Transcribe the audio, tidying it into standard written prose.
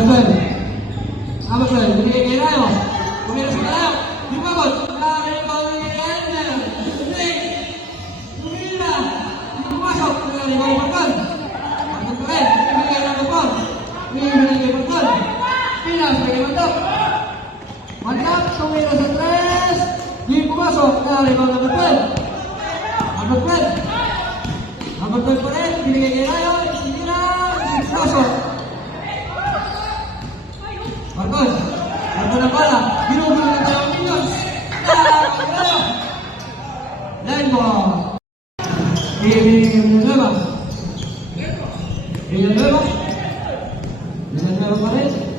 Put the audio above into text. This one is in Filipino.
Abel. Abel, binigay kay Rayo. Pumira sa Rayo. Di ba ba? Kaya pamigay niya. Hindi. Pumira. Hindi pumasok. Pumira kay Barton. Barton pa rin. Binigay kay Barton. Binigay kay Barton. Pinas kay Barton. Mantap. Pumira sa tres. Di pumasok. Kaya Barton. Barton. Barton pa rin. Binigay kay Rayo. Pumira. Pumasok. Barton. Barton ang bola. Binubulo ng dalawang Minions. Line ball. Villanueva pa rin.